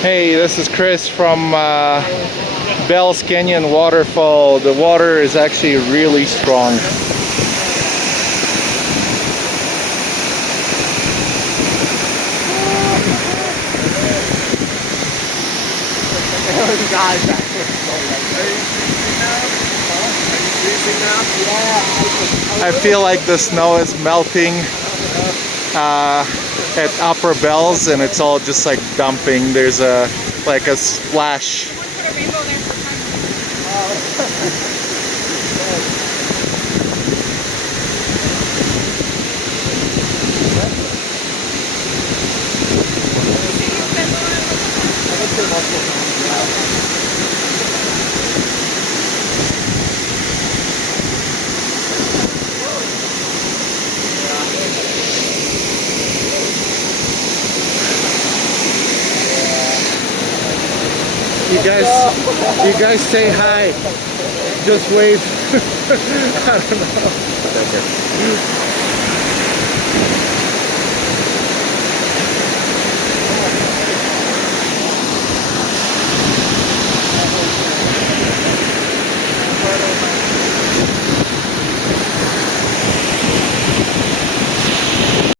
Hey, this is Chris from Bell's Canyon Waterfall. The water is actually really strong. I feel like the snow is melting at Upper Bells, and it's all just like dumping. There's like a splash. You guys say hi. Just wave. I don't know.